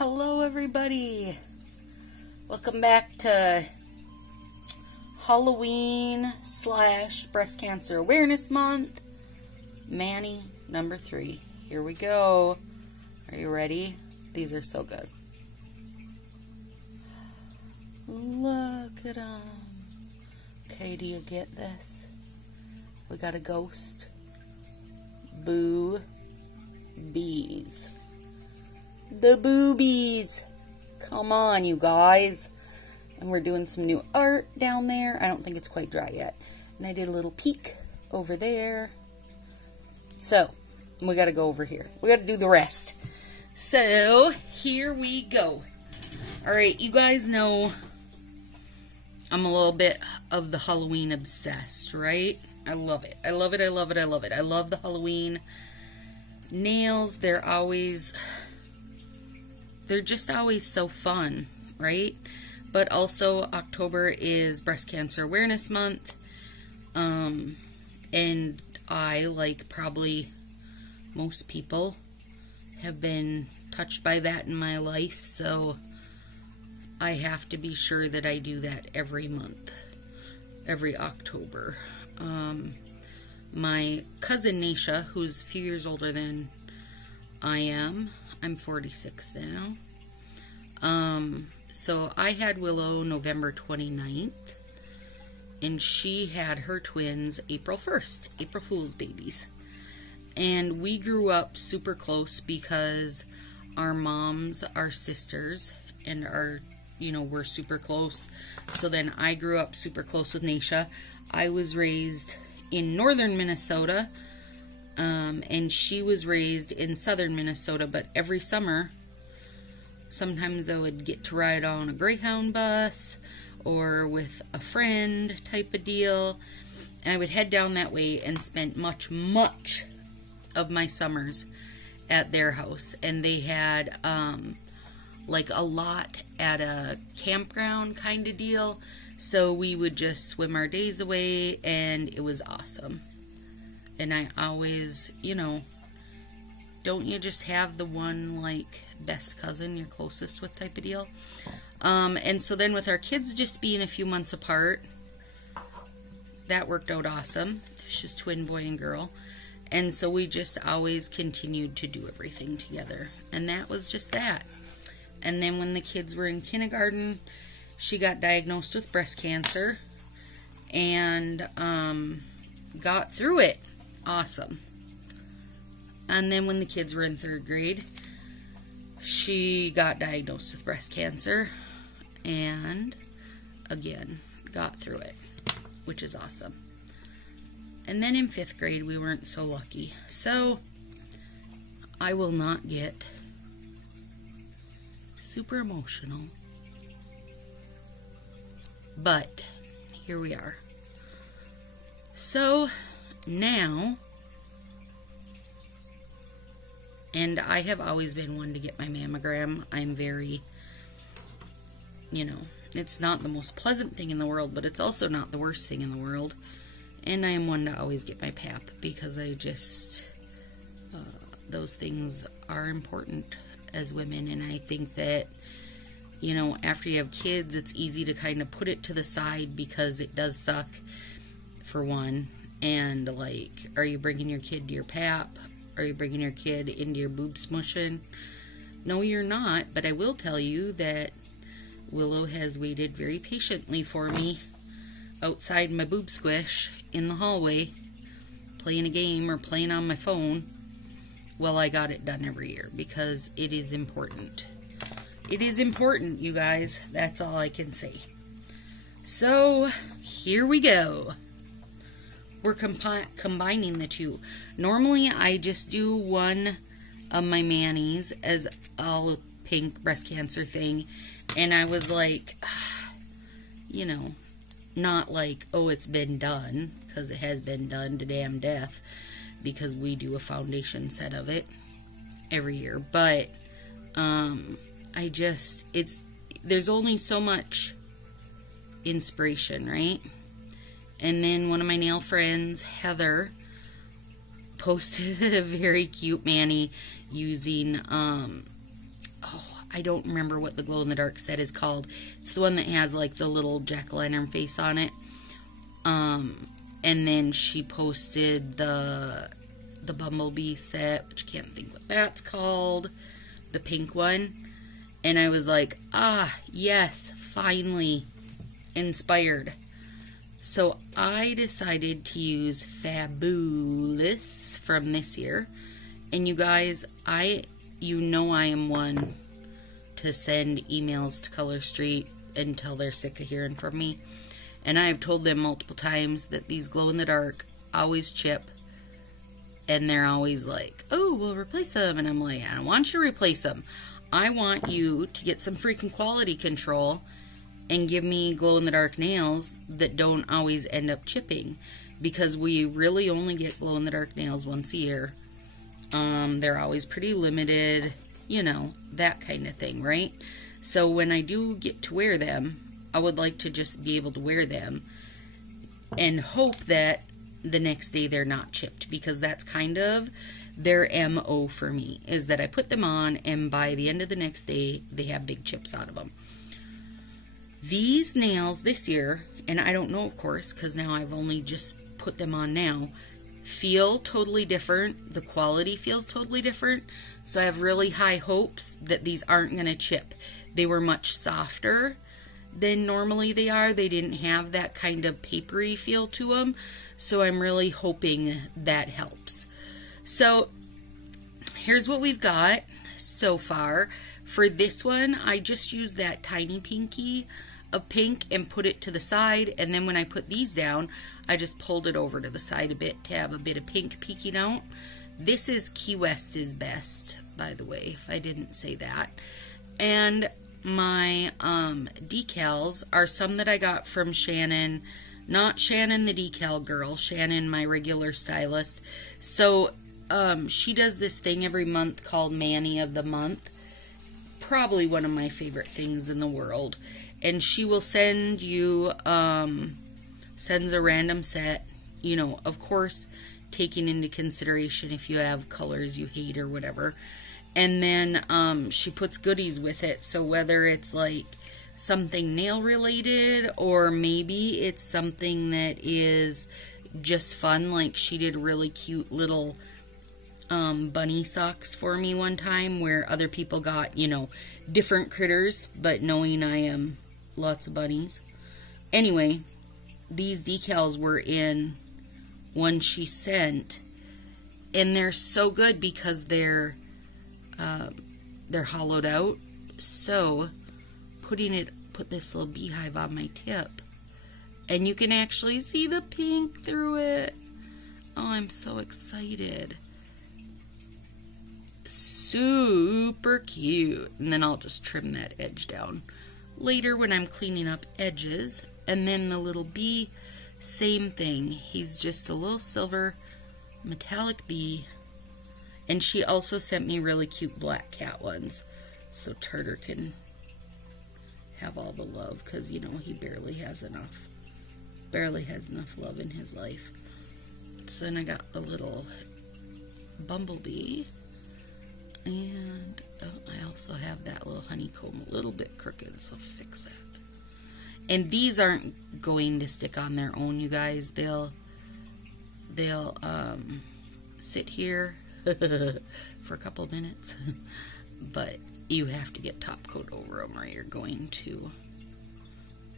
Hello everybody, welcome back to Halloween / Breast Cancer Awareness Month, Manny number 3. Here we go. Are you ready? These are so good. Look at them. Okay, do you get this? We got a ghost. Boo bees. The boobies. Come on, you guys. And we're doing some new art down there. I don't think it's quite dry yet. And I did a little peek over there. So, we got to go over here. We got to do the rest. So, here we go. Alright, you guys know I'm a little bit of the Halloween obsessed, right? I love it. I love it, I love it, I love it. I love the Halloween nails. They're just always so fun, right? But also, October is Breast Cancer Awareness Month. And I, like probably most people, have been touched by that in my life. So, I have to be sure that I do that every month. Every October. My cousin Nisha, who's a few years older than I am, I'm 46 now. So I had Willow November 29th, and she had her twins April 1st, April Fool's babies. And we grew up super close because our moms are sisters and we're super close. So then I grew up super close with Nisha. I was raised in northern Minnesota, and she was raised in southern Minnesota, but every summer, sometimes I would get to ride on a Greyhound bus or with a friend type of deal. And I would head down that way and spend much of my summers at their house. And they had like a lot at a campground kind of deal. So we would just swim our days away, and it was awesome. And I always, don't you just have the one, like, best cousin you're closest with type of deal? And so then with our kids just being a few months apart, that worked out awesome. She's twin boy and girl. And so we just always continued to do everything together. And that was just that. And then when the kids were in kindergarten, she got diagnosed with breast cancer and got through it. Awesome. And then when the kids were in 3rd grade, she got diagnosed with breast cancer and, again, got through it, which is awesome. And then in 5th grade, we weren't so lucky. So, I will not get super emotional. But, here we are. So, now, and I have always been one to get my mammogram. I'm very, it's not the most pleasant thing in the world, but it's also not the worst thing in the world. And I am one to always get my pap, because I just, those things are important as women. And I think that, after you have kids, it's easy to kind of put it to the side because it does suck, for one. And, like, are you bringing your kid to your pap? Are you bringing your kid into your boob smushing? No, you're not. But I will tell you that Willow has waited very patiently for me outside my boob squish in the hallway, playing a game or playing on my phone, while I got it done every year, because it is important. It is important, you guys. That's all I can say. So, here we go. We're combining the two. Normally, I just do one of my manis as all pink breast cancer thing. And I was like, not like, oh, it's been done, because it has been done to damn death, because we do a foundation set of it every year. But, there's only so much inspiration, right? And then one of my nail friends, Heather, posted a very cute mani using, I don't remember what the glow-in-the-dark set is called. It's the one that has like the little jack-o'-lantern face on it. And then she posted the bumblebee set, which I can't think what that's called, the pink one. And I was like, ah, yes, finally inspired. So I decided to use Fabulous from this year. And you guys, you know I am one to send emails to Color Street until they're sick of hearing from me. And I have told them multiple times that these glow-in-the-dark always chip. And they're always like, oh, we'll replace them. And I'm like, I don't want you to replace them. I want you to get some freaking quality control and give me glow-in-the-dark nails that don't always end up chipping. Because we really only get glow-in-the-dark nails once a year. They're always pretty limited, you know, that kind of thing, right? So when I do get to wear them, I would like to just be able to wear them and hope that the next day they're not chipped, because that's kind of their MO for me, is that I put them on and by the end of the next day they have big chips out of them. These nails this year, and I don't know of course because now I've only just put them on now, feel totally different. The quality feels totally different, so I have really high hopes that these aren't going to chip. They were much softer than normally they are. They didn't have that kind of papery feel to them, so I'm really hoping that helps. So here's what we've got so far. For this one, I just used that tiny pinky of pink and put it to the side, and then when I put these down, I just pulled it over to the side a bit to have a bit of pink peeking out. This is Key West is Best, by the way, if I didn't say that. And my decals are some that I got from Shannon, not Shannon the decal girl, Shannon my regular stylist. So she does this thing every month called Manny of the Month. Probably one of my favorite things in the world. And she will send you, sends a random set, you know, of course, taking into consideration if you have colors you hate or whatever. And then she puts goodies with it. So whether it's like something nail related or maybe it's something that is just fun, like she did really cute little bunny socks for me one time where other people got, you know, different critters, but knowing I am lots of bunnies. Anyway, these decals were in one she sent, and they're so good because they're hollowed out. So put this little beehive on my tip, and you can actually see the pink through it. Oh, I'm so excited. Super cute. And then I'll just trim that edge down later when I'm cleaning up edges. And then the little bee, same thing. He's just a little silver metallic bee. And she also sent me really cute black cat ones, so Tartar can have all the love, because, you know, he barely has enough love in his life. So then I got the little bumblebee. And I also have that little honeycomb a little bit crooked, so fix that. And these aren't going to stick on their own, you guys. They'll sit here for a couple of minutes, but you have to get top coat over them or you're going to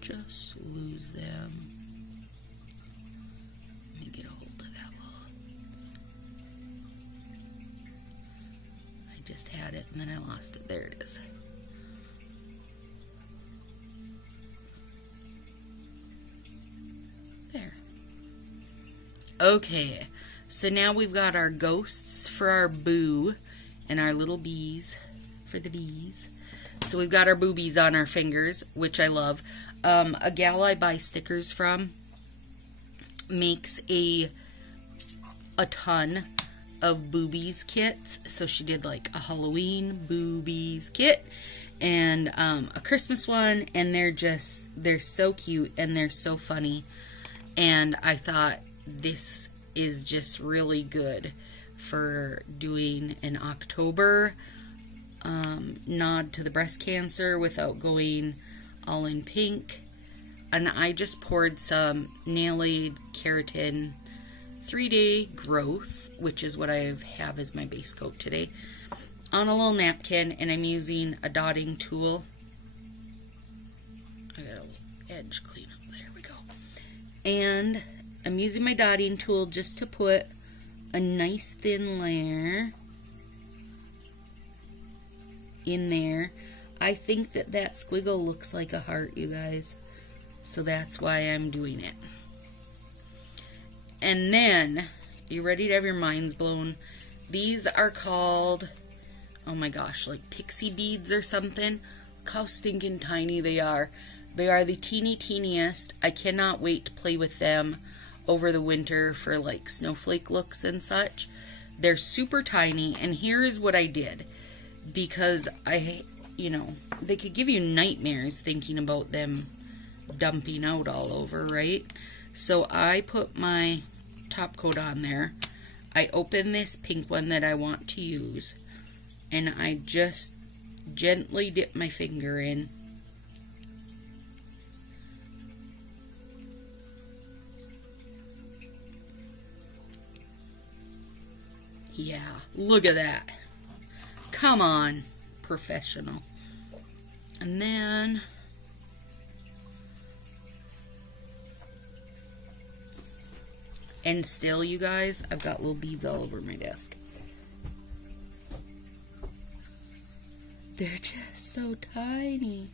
just lose them. Let me get a hold of that little. I just had it and then I lost it. There it is. There. Okay, so now we've got our ghosts for our boo and our little bees for the bees. So we've got our boobies on our fingers, which I love. A gal I buy stickers from makes a ton of boobies kits. So she did like a Halloween boobies kit and a Christmas one, and they're so cute and they're so funny. And I thought this is just really good for doing an October nod to the breast cancer without going all in pink. And I just poured some Nail Aid Keratin 3-Day Growth, which is what I have as my base coat today, on a little napkin, and I'm using a dotting tool. I got a little edge clean up. There we go. And I'm using my dotting tool just to put a nice thin layer in there. I think that that squiggle looks like a heart, you guys, so that's why I'm doing it. And then, you ready to have your minds blown? These are called, oh my gosh, like pixie beads or something. Look how stinking tiny they are. They are the teeniest. I cannot wait to play with them over the winter for like snowflake looks and such. They're super tiny, and here's what I did. Because they could give you nightmares thinking about them dumping out all over, right? So I put my top coat on there. I open this pink one that I want to use, and I just gently dip my finger in. Yeah, look at that. Come on, professional. And then and still, you guys, I've got little beads all over my desk. They're just so tiny.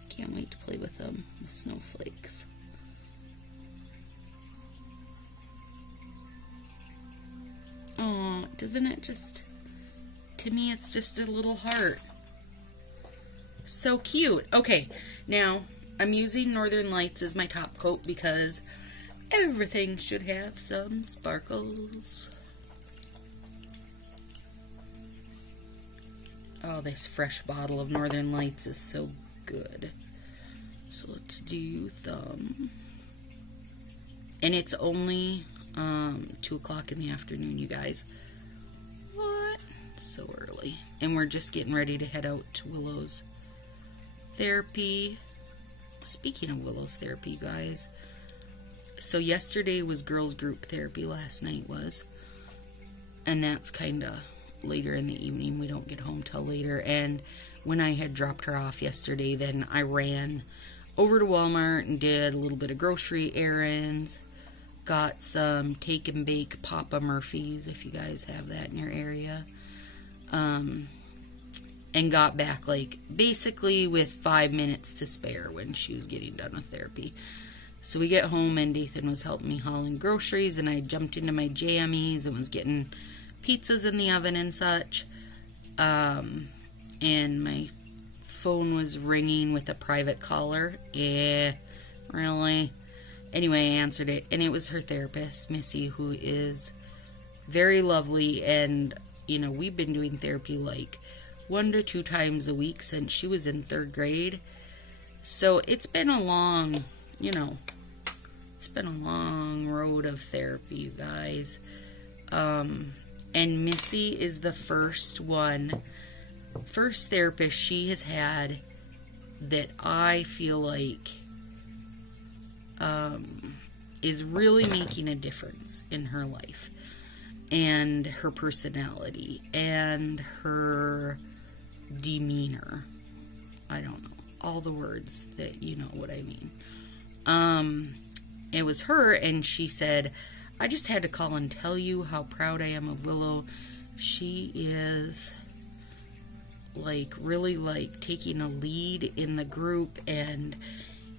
I can't wait to play with them with snowflakes. Oh, doesn't it just, to me, it's just a little heart. So cute. Okay, now I'm using Northern Lights as my top coat because everything should have some sparkles. Oh, this fresh bottle of Northern Lights is so good. So let's do thumb. And it's only 2 o'clock in the afternoon, you guys. What? So early. And we're just getting ready to head out to Willow's therapy. Speaking of Willow's therapy, guys. So yesterday was girls group therapy, last night was. And that's kind of later in the evening. We don't get home till later. And when I had dropped her off yesterday, then I ran over to Walmart and did a little bit of grocery errands. Got some take and bake Papa Murphy's, if you guys have that in your area. And got back like basically with 5 minutes to spare when she was getting done with therapy. So we get home and Dathan was helping me haul in groceries, and I jumped into my jammies and was getting pizzas in the oven and such. And my phone was ringing with a private caller. Yeah, really? Anyway, I answered it, and it was her therapist, Missy, who is very lovely, and, you know, we've been doing therapy like 1 to 2 times a week since she was in 3rd grade. So it's been a long, it's been a long road of therapy, you guys. And Missy is the first therapist she has had that I feel like is really making a difference in her life and her personality and her demeanor. I don't know, all the words that you know what I mean. It was her, and she said, I just had to call and tell you how proud I am of Willow. She is like really like taking a lead in the group and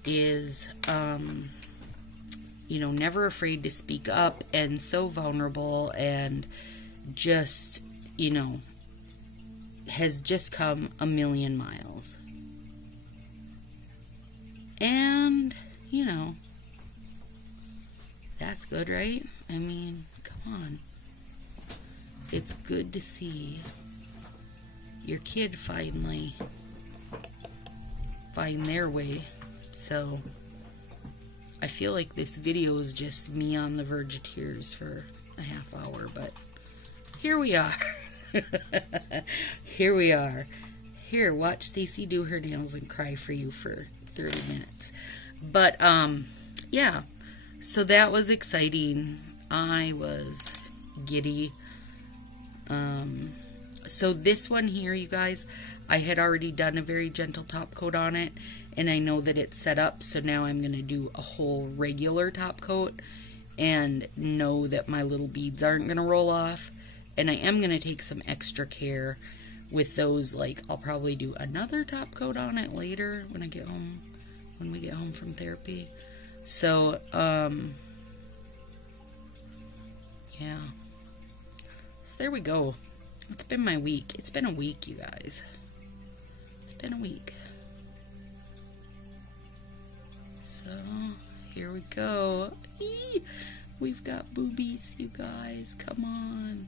is never afraid to speak up and so vulnerable, and just has just come a million miles. And that's good, right? I mean, come on. It's good to see your kid finally find their way. So I feel like this video is just me on the verge of tears for a half hour, but here we are. Here we are. Here, watch Stacy do her nails and cry for you for 30 minutes. But, yeah. So that was exciting. I was giddy. So this one here, you guys, I had already done a very gentle top coat on it, and I know that it's set up, so now I'm going to do a whole regular top coat and know that my little beads aren't going to roll off. And I am going to take some extra care with those. Like, I'll probably do another top coat on it later when I get home, when we get home from therapy. So, yeah. So there we go. It's been my week. It's been a week, you guys. It's been a week. So, here we go. Eee! We've got boobies, you guys. Come on.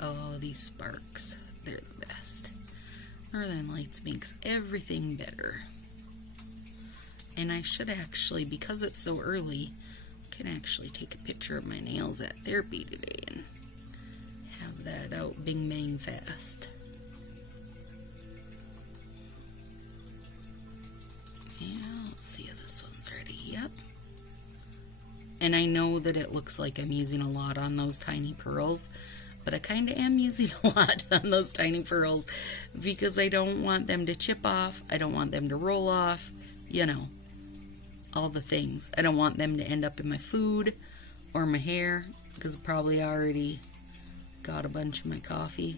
Oh, these sparks. They're the best. Northern Lights makes everything better. And I should actually, because it's so early, can actually take a picture of my nails at therapy today and have that out bing bang fast. Yeah, let's see if this one's ready. Yep. And I know that it looks like I'm using a lot on those tiny pearls, but I kind of am using a lot on those tiny pearls because I don't want them to chip off. I don't want them to roll off. You know, all the things. I don't want them to end up in my food or my hair because I probably already got a bunch of my coffee.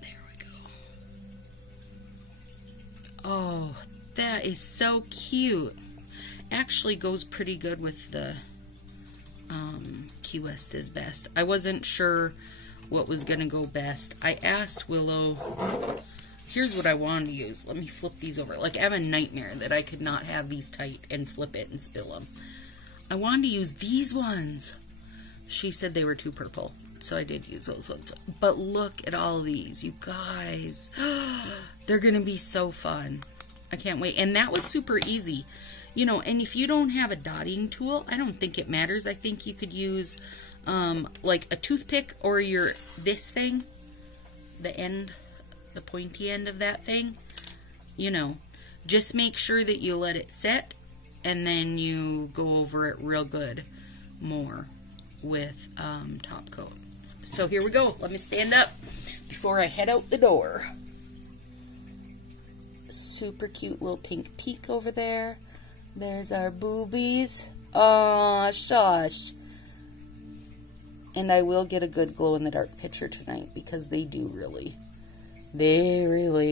There we go. Oh, that is so cute. Actually goes pretty good with the Key West is best. I wasn't sure what was going to go best. I asked Willow, here's what I wanted to use. Let me flip these over. Like, I have a nightmare that I could not have these tight and flip it and spill them. I wanted to use these ones. She said they were too purple, so I did use those ones. But look at all of these, you guys. They're going to be so fun. I can't wait. And that was super easy. You know, and if you don't have a dotting tool, I don't think it matters. I think you could use like a toothpick or this thing, the end, the pointy end of that thing. You know, just make sure that you let it set and then you go over it real good more with top coat. So here we go. Let me stand up before I head out the door. Super cute little pink peak over there. There's our boobies. Aw, shush. And I will get a good glow-in-the-dark picture tonight because they really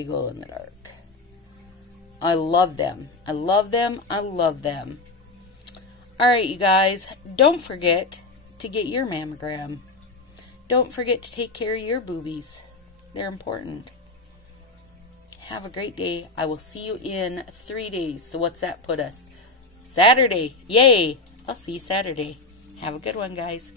glow in the dark. I love them. I love them. I love them. Alright, you guys. Don't forget to get your mammogram. Don't forget to take care of your boobies. They're important. Have a great day. I will see you in 3 days. So what's that put us? Saturday. Yay. I'll see you Saturday. Have a good one, guys.